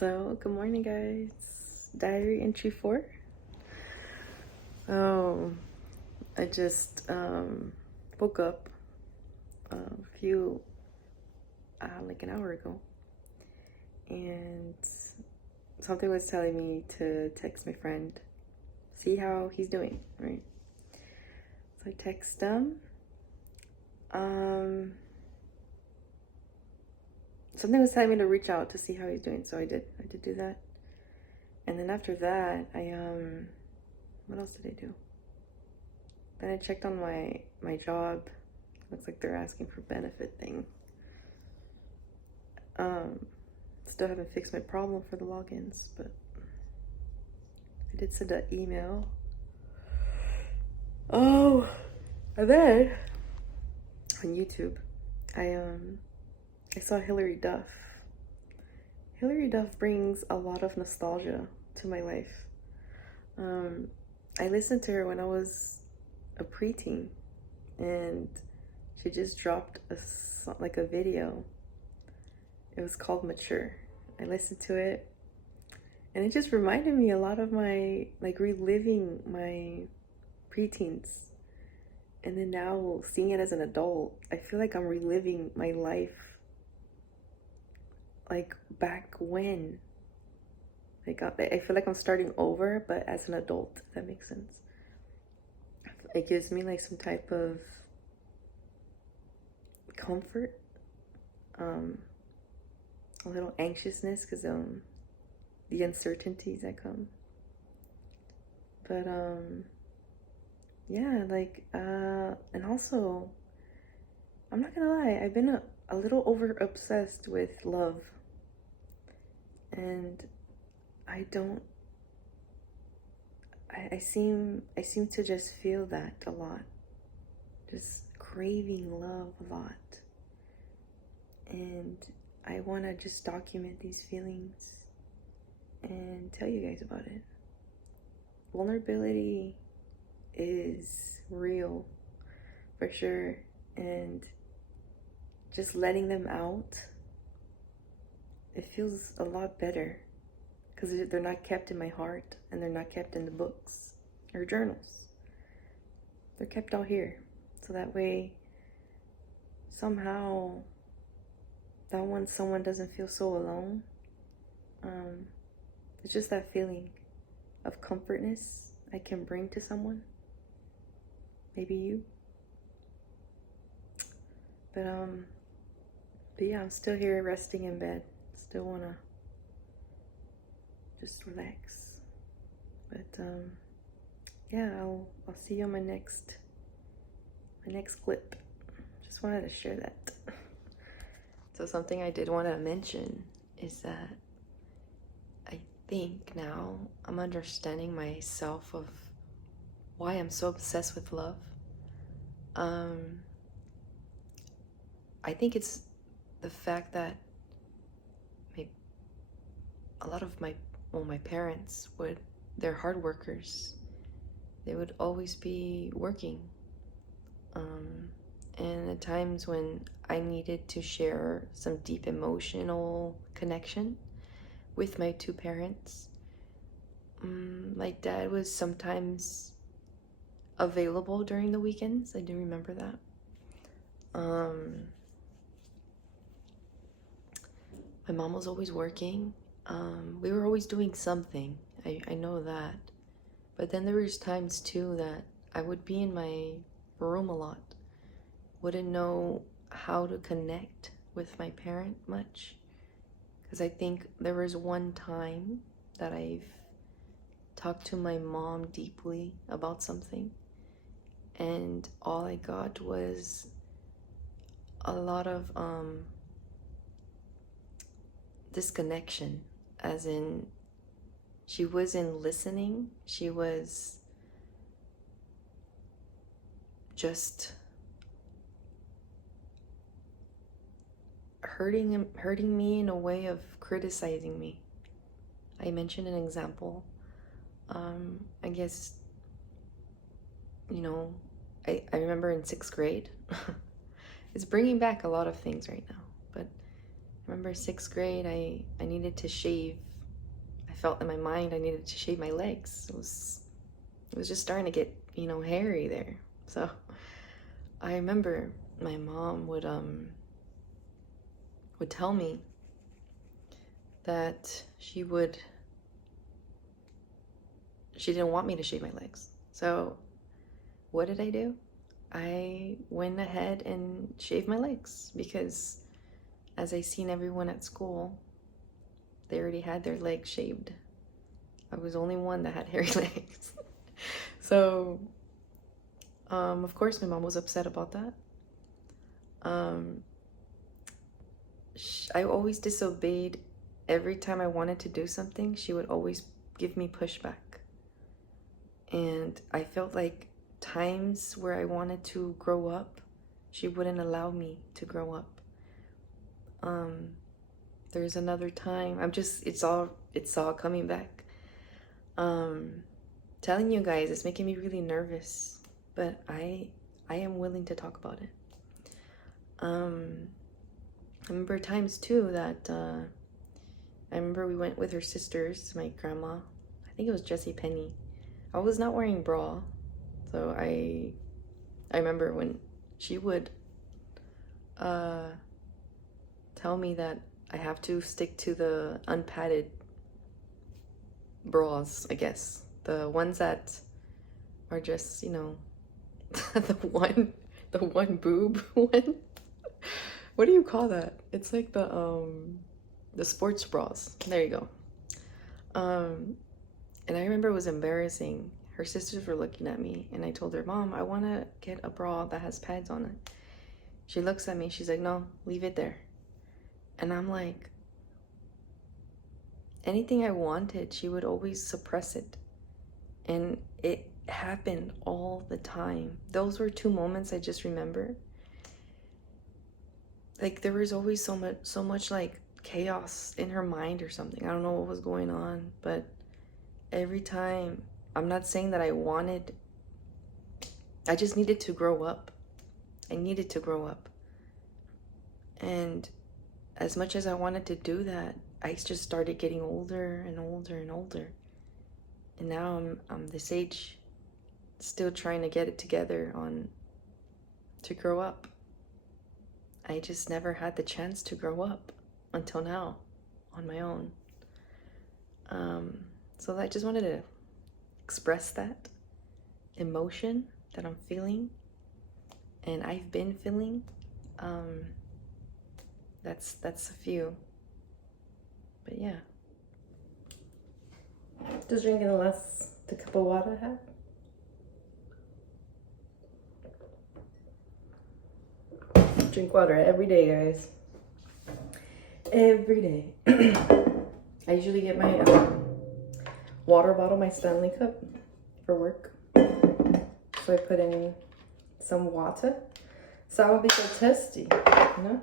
So, good morning, guys. Diary entry 4. Oh, I just woke up like an hour ago, and something was telling me to text my friend, see how he's doing, right? So I text him. Something was telling me to reach out to see how he's doing, so I did do that. And then after that, what else did I do? Then I checked on my job. Looks like they're asking for benefit thing. Still haven't fixed my problem for the logins, but I did send an email. Oh, and then on YouTube, I saw Hilary Duff. Hilary Duff brings a lot of nostalgia to my life. I listened to her when I was a preteen, and she just dropped a video. It was called Mature. I listened to it, and it just reminded me a lot of my, reliving my preteens. And then now, seeing it as an adult, I feel like I'm reliving my life, like back when. Like, I feel like I'm starting over, but as an adult, if that makes sense. It gives me like some type of comfort, a little anxiousness because the uncertainties that come. But yeah, and also, I'm not gonna lie, I've been a little over obsessed with love, and I seem to just feel that a lot, just craving love a lot. And I want to just document these feelings and tell you guys about it. Vulnerability is real, for sure, and just letting them out, it feels a lot better because they're not kept in my heart, and they're not kept in the books or journals. They're kept out here, so that way somehow that one someone doesn't feel so alone. It's just that feeling of comfortness I can bring to someone, maybe you. But yeah, I'm still here resting in bed. Still wanna just relax. But yeah, I'll see you on my next clip. Just wanted to share that. So something I did want to mention is that I think now I'm understanding myself of why I'm so obsessed with love. I think it's the fact that a lot of my parents they're hard workers. They would always be working. And at times when I needed to share some deep emotional connection with my two parents, my dad was sometimes available during the weekends. I do remember that. My mom was always working. We were always doing something. I know that. But then there was times too that I would be in my room a lot. Wouldn't know how to connect with my parent much. Because I think there was one time that I've talked to my mom deeply about something, and all I got was a lot of disconnection, as in she wasn't listening. She was just hurting me in a way of criticizing me. I mentioned an example. I guess, I remember in 6th grade. It's bringing back a lot of things right now, but I remember 6th grade, I needed to shave felt in my mind I needed to shave my legs. It was just starting to get, you know, hairy there. So I remember my mom would tell me that she didn't want me to shave my legs. So what did I do? I went ahead and shaved my legs, because as I seen everyone at school, they already had their legs shaved. I was the only one that had hairy legs. So, of course my mom was upset about that. I always disobeyed. Every time I wanted to do something, she would always give me pushback. And I felt like times where I wanted to grow up, she wouldn't allow me to grow up. There's another time, it's all coming back. Telling you guys, it's making me really nervous, but I am willing to talk about it. I remember times too that I remember we went with her sisters, my grandma. I think it was Jessie Penny. I was not wearing bra, so I remember when she would tell me that I have to stick to the unpadded bras, I guess. The ones that are just, you know, the one boob one. What do you call that? It's like the sports bras. There you go. And I remember it was embarrassing. Her sisters were looking at me, and I told her, Mom, I want to get a bra that has pads on it. She looks at me, she's like, no, leave it there. And I'm like, anything I wanted, she would always suppress it. And it happened all the time. Those were 2 moments I just remember. Like, there was always so much like chaos in her mind or something. I don't know what was going on, but every time, I'm not saying that I just needed to grow up. I needed to grow up. And as much as I wanted to do that, I just started getting older and older and older. And now I'm this age, still trying to get it together to grow up. I just never had the chance to grow up until now on my own. So I just wanted to express that emotion that I'm feeling, and I've been feeling. That's a few. But yeah. Just drinking the cup of water I have. Drink water every day, guys. Every day. I usually get my water bottle, my Stanley cup for work. So I put in some water. So I won't be so thirsty, you know?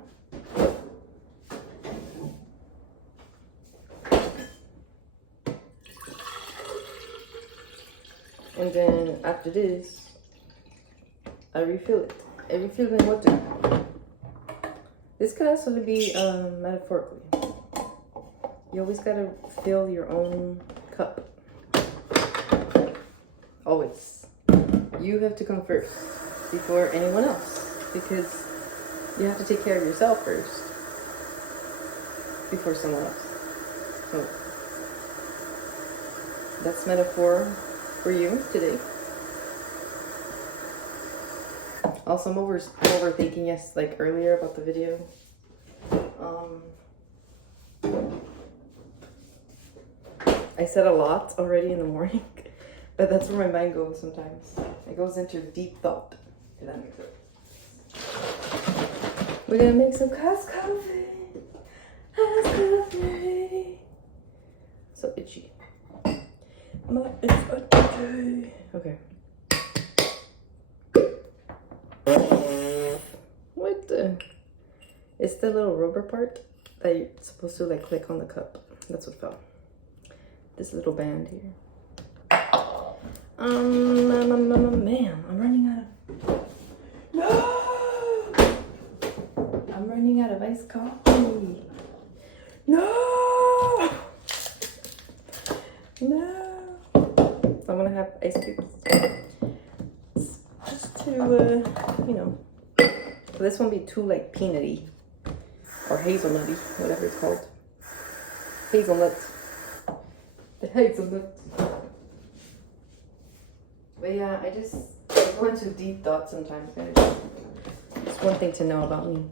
And then after this, I refill it. I refill my water. This could also be metaphorically. You always gotta fill your own cup. Always. You have to come first before anyone else, because you have to take care of yourself first before someone else. So that's metaphor for you today. Also, I'm overthinking, yes, like earlier about the video. I said a lot already in the morning, but that's where my mind goes sometimes. It goes into deep thought, if that makes sense. We're gonna make some iced coffee. Iced coffee. So itchy. My itchy. Okay. What the? It's the little rubber part that you're supposed to like click on the cup. That's what fell. This little band here. Man, I'm running out of. No! I'm running out of iced coffee. No! gonna have ice cubes. Just to, you know, this won't be too like peanutty or hazelnutty, whatever it's called. Hazelnut. The hazelnut. But yeah, I go into deep thoughts sometimes, guys. It's one thing to know about me.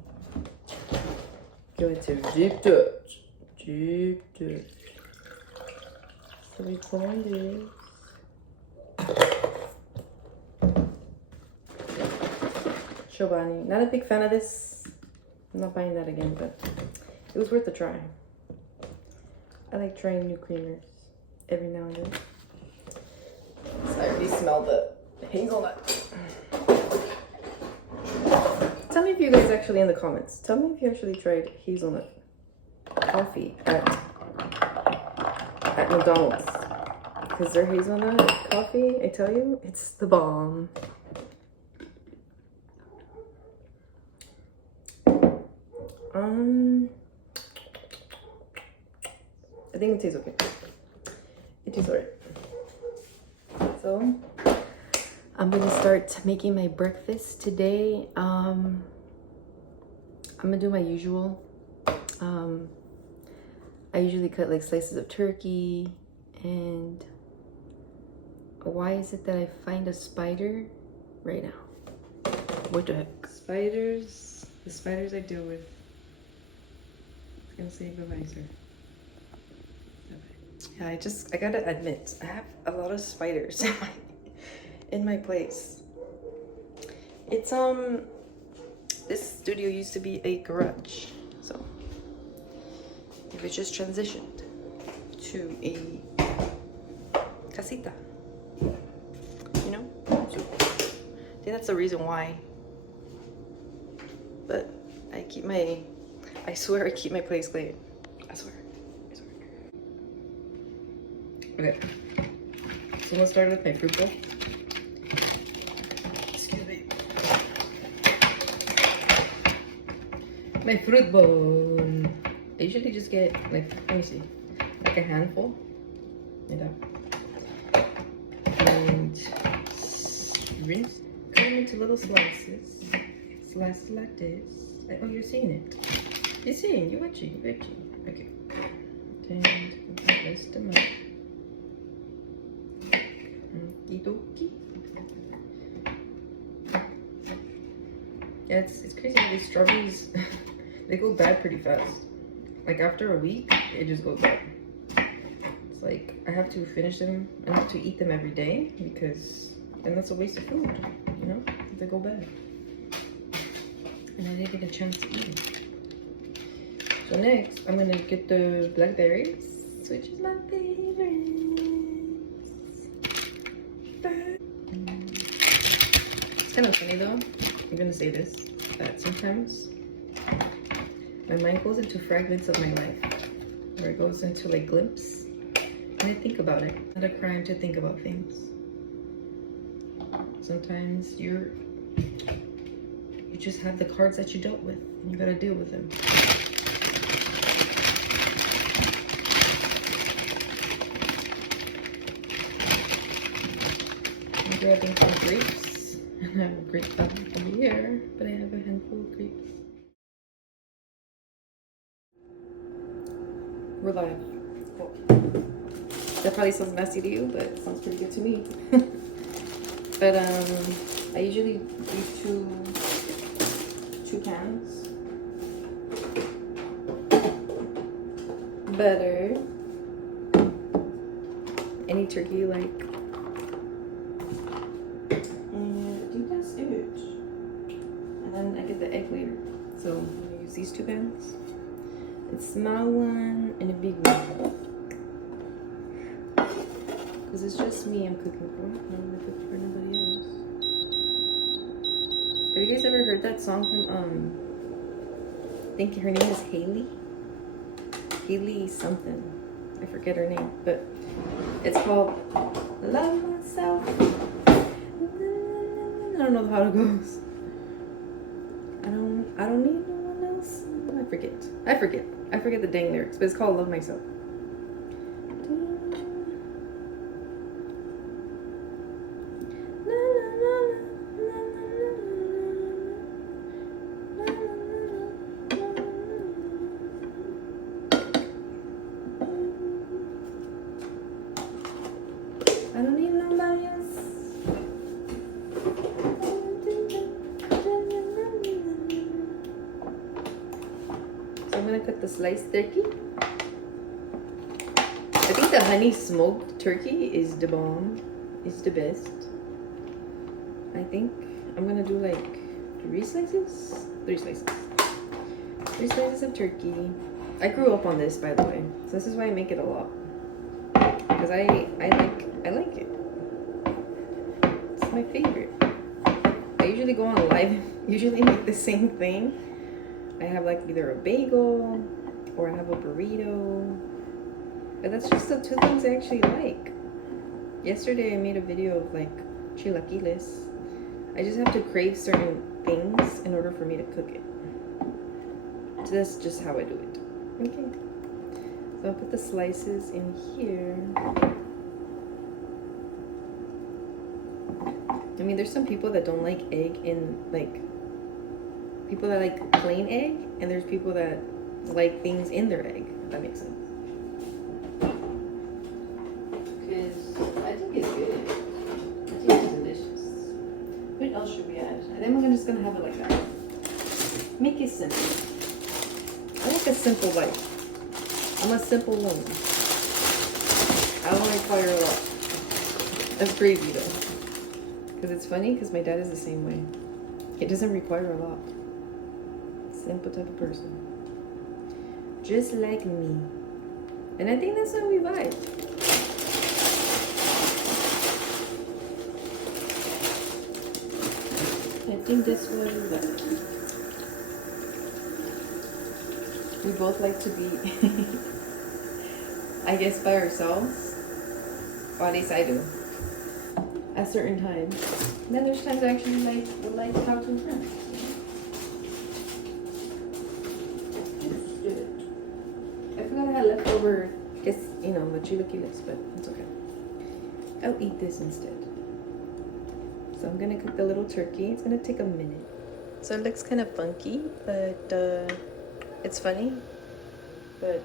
Go into deep thoughts. Deep thoughts. So we pour this. Chobani. Not a big fan of this. I'm not buying that again, but it was worth a try. I like trying new creamers every now and then. So I already smell the hazelnut. Tell me if you guys actually in the comments. Tell me if you actually tried hazelnut coffee at McDonald's. Because their hazelnut coffee, I tell you, it's the bomb. I think it tastes okay. It tastes alright. So I'm gonna start making my breakfast today. I'm gonna do my usual. I usually cut like slices of turkey, and why is it that I find a spider right now? What the heck? Spiders, the spiders I deal with. I'm gonna say bye-bye, sir. Yeah, I gotta admit, I have a lot of spiders in my place. It's, this studio used to be a garage, so it was just transitioned to a casita, you know? So I think that's the reason why. But I swear I keep my place clean. I swear. Okay, so let's start with my fruit bowl. Excuse me. My fruit bowl. I usually just get like, let me see, like a handful, you know, and rinse, cut them into little slices. Slices like this. Oh, you're seeing it. You're seeing. You're watching. Okay. And place them up. Okie. Yeah, it's crazy how these strawberries they go bad pretty fast. Like after a week, it just goes bad. It's like I have to finish them. I have to eat them every day because then that's a waste of food, you know? They go bad. And I didn't get a chance to eat them. So next, I'm gonna get the blackberries, which is my favorite. It's kind of funny though. I'm gonna say this, that sometimes my mind goes into fragments of my life, where it goes into like glimpse, and I think about it. It's not a crime to think about things. Sometimes you just have the cards that you dealt with, and you gotta deal with them. I'm grabbing some grapes. I have a grape over here, but I have a handful of grapes. We're live. Cool. That probably sounds messy to you, but it sounds pretty good to me. But I usually do two cans. Butter. Any turkey you like. And I think that's it. And then I get the egg later. So I'm gonna use these two pans. A small one and a big one. Because it's just me I'm cooking for. I'm gonna cook for nobody else. Have you guys ever heard that song from I think her name is Haley? Haley something. I forget her name, but it's called Love Myself. I don't know how it goes. I don't need no one else. I forget the dang lyrics, but it's called Love Myself. I'm gonna cook the sliced turkey. I think the honey smoked turkey is the bomb. It's the best. I think I'm gonna do like 3 slices. 3 slices. 3 slices of turkey. I grew up on this, by the way, so this is why I make it a lot. Because I like it. It's my favorite. I usually go on live, usually make the same thing. I have like either a bagel or I have a burrito. But that's just the 2 things I actually like. Yesterday I made a video of like chilaquiles. I just have to crave certain things in order for me to cook it. So that's just how I do it. Okay. So I'll put the slices in here. I mean, there's some people that don't like egg in, like, people that like plain egg, and there's people that like things in their egg, if that makes sense. Because I think it's good. I think it's delicious. What else should we add? And then we're just gonna have it like that. Make it simple. I like a simple life. I'm a simple woman. I don't require a lot. That's crazy though. Because it's funny, because my dad is the same way. He doesn't require a lot. Simple type of person. Just like me. And I think that's how we vibe. I think that's what we like. We both like to be, I guess, by ourselves. Or at least I do. At certain times. And then there's times I actually would like to talk to a friend. I forgot I had leftover, the chilaquiles, but it's okay. I'll eat this instead. So I'm gonna cook the little turkey. It's gonna take a minute. So it looks kind of funky, but it's funny. But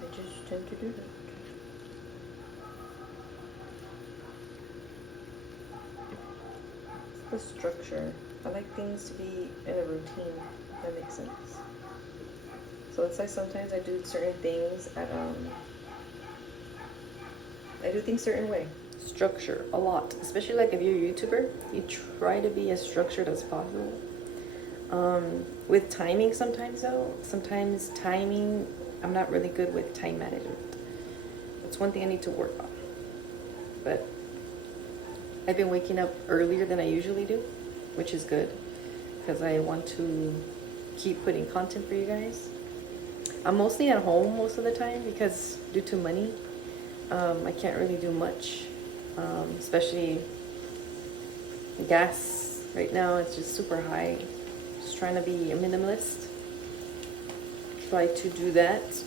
I just tend to do that. The structure. I like things to be in a routine, if that makes sense. So it's like sometimes I do certain things I do things certain way. Structure a lot, especially like if you're a YouTuber, you try to be as structured as possible. With timing sometimes though, timing, I'm not really good with time management. That's one thing I need to work on. But I've been waking up earlier than I usually do, which is good because I want to keep putting content for you guys. I'm mostly at home most of the time because due to money, I can't really do much, especially gas right now. It's just super high. Just trying to be a minimalist. Try to do that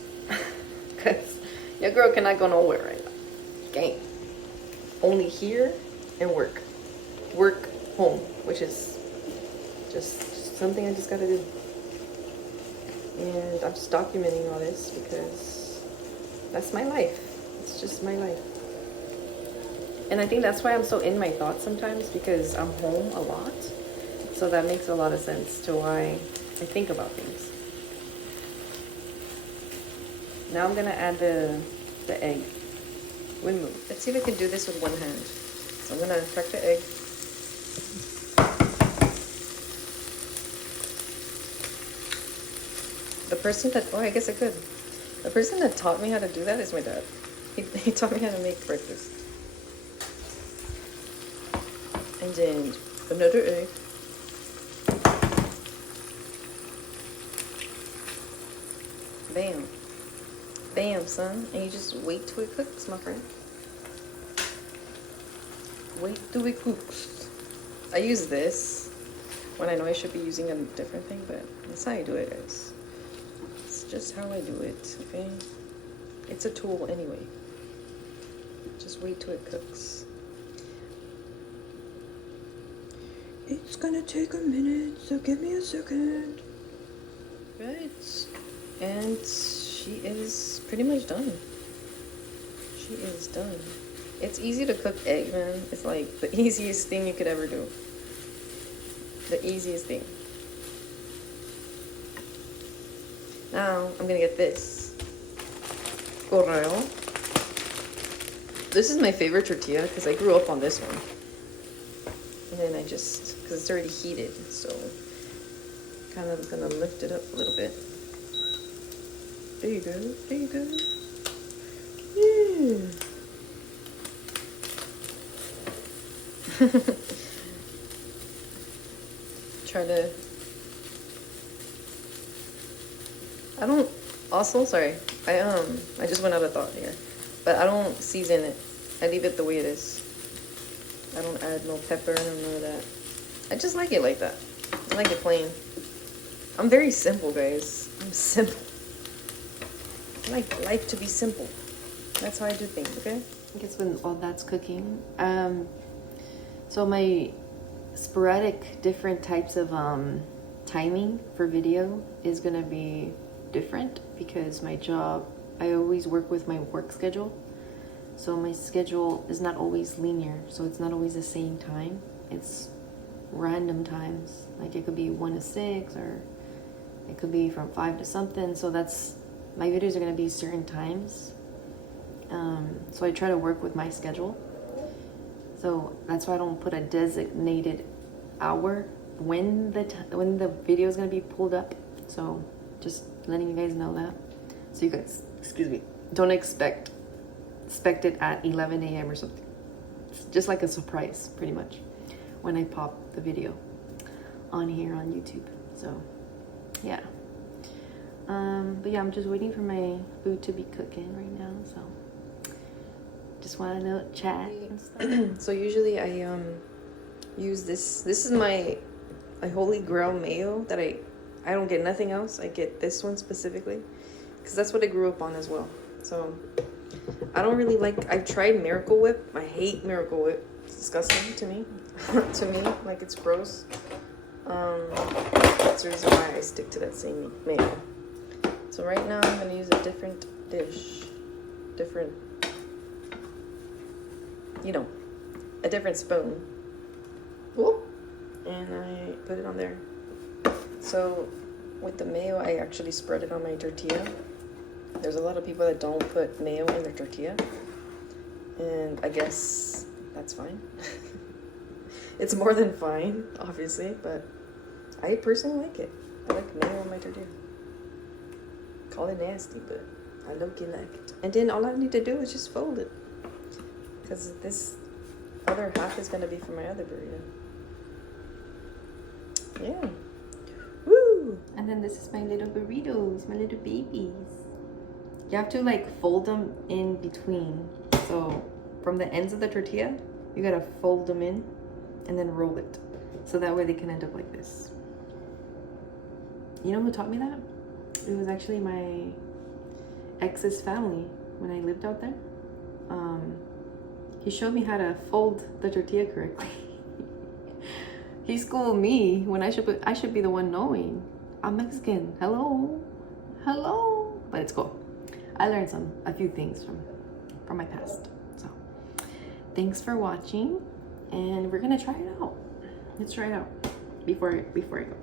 because your girl cannot go nowhere right now. Okay. Only here and work, home, which is just something I just gotta do. And I'm just documenting all this because that's my life. It's just my life. And I think that's why I'm so in my thoughts sometimes, because I'm home a lot. So that makes a lot of sense to why I think about things. Now I'm gonna add the egg. Let's see if I can do this with one hand. So I'm gonna crack the egg. The person that, I guess I could. The person that taught me how to do that is my dad. He taught me how to make breakfast. And then another egg. Bam. Bam, son. And you just wait till it cooks, my friend. Wait till it cooks. I use this when I know I should be using a different thing, but that's how I do it, guys. It's just how I do it, okay? It's a tool anyway. Just wait till it cooks. It's gonna take a minute, so give me a second. Right. And she is pretty much done. She is done. It's easy to cook egg, man. It's like the easiest thing you could ever do. The easiest thing. Now I'm gonna get this. Correo. This is my favorite tortilla because I grew up on this one. And then because it's already heated, so kind of gonna lift it up a little bit. There you go, there you go. Yeah. Try to, sorry, I just went out of thought here, but I don't season it. I leave it the way it is. I don't add no pepper, none of that. I just like it like that. I like it plain. I'm very simple, guys. I'm simple. I like life to be simple. That's how I do things, okay? I guess when all that's cooking, so my sporadic different types of timing for video is gonna be different because my job, I always work with my work schedule. So my schedule is not always linear, so it's not always the same time. It's random times. Like it could be 1 to 6 or it could be from 5 to something. So my videos are gonna be certain times. So I try to work with my schedule. So that's why I don't put a designated hour when the video is gonna be pulled up. So just letting you guys know that. So you guys, excuse me, don't expect it at 11 a.m. or something. It's just like a surprise, pretty much, when I pop the video on here on YouTube. So yeah. But yeah, I'm just waiting for my food to be cooking right now. So just wanted to chat and stuff. So usually I use this. This is my holy grail mayo that I don't get nothing else. I get this one specifically because that's what I grew up on as well. So I don't really like. I've tried Miracle Whip. I hate Miracle Whip. It's disgusting to me. To me, like it's gross. That's the reason why I stick to that same mayo. So right now I'm gonna use a different dish, a different spoon. Whoop. And I put it on there. So with the mayo, I actually spread it on my tortilla. There's a lot of people that don't put mayo in their tortilla, and I guess that's fine. It's more than fine, obviously, but I personally like it. I like mayo on my tortilla. Call it nasty, but I low-key like it. And then all I need to do is just fold it, because this other half is going to be for my other burrito. Yeah. Woo! And then this is my little burritos, my little babies. You have to like fold them in between. So from the ends of the tortilla, you gotta fold them in and then roll it. So that way they can end up like this. You know who taught me that? It was actually my ex's family when I lived out there. He showed me how to fold the tortilla correctly. He schooled me when I should be the one knowing. I'm Mexican. Hello. But it's cool. I learned a few things from my past. So thanks for watching, and we're gonna try it out. Let's try it out before I go.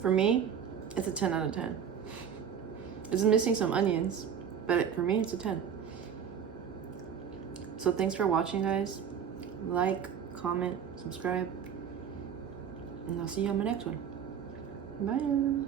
For me, it's a 10 out of 10. It's missing some onions, but for me, it's a 10. So thanks for watching, guys. Like, comment, subscribe, and I'll see you on my next one. Bye.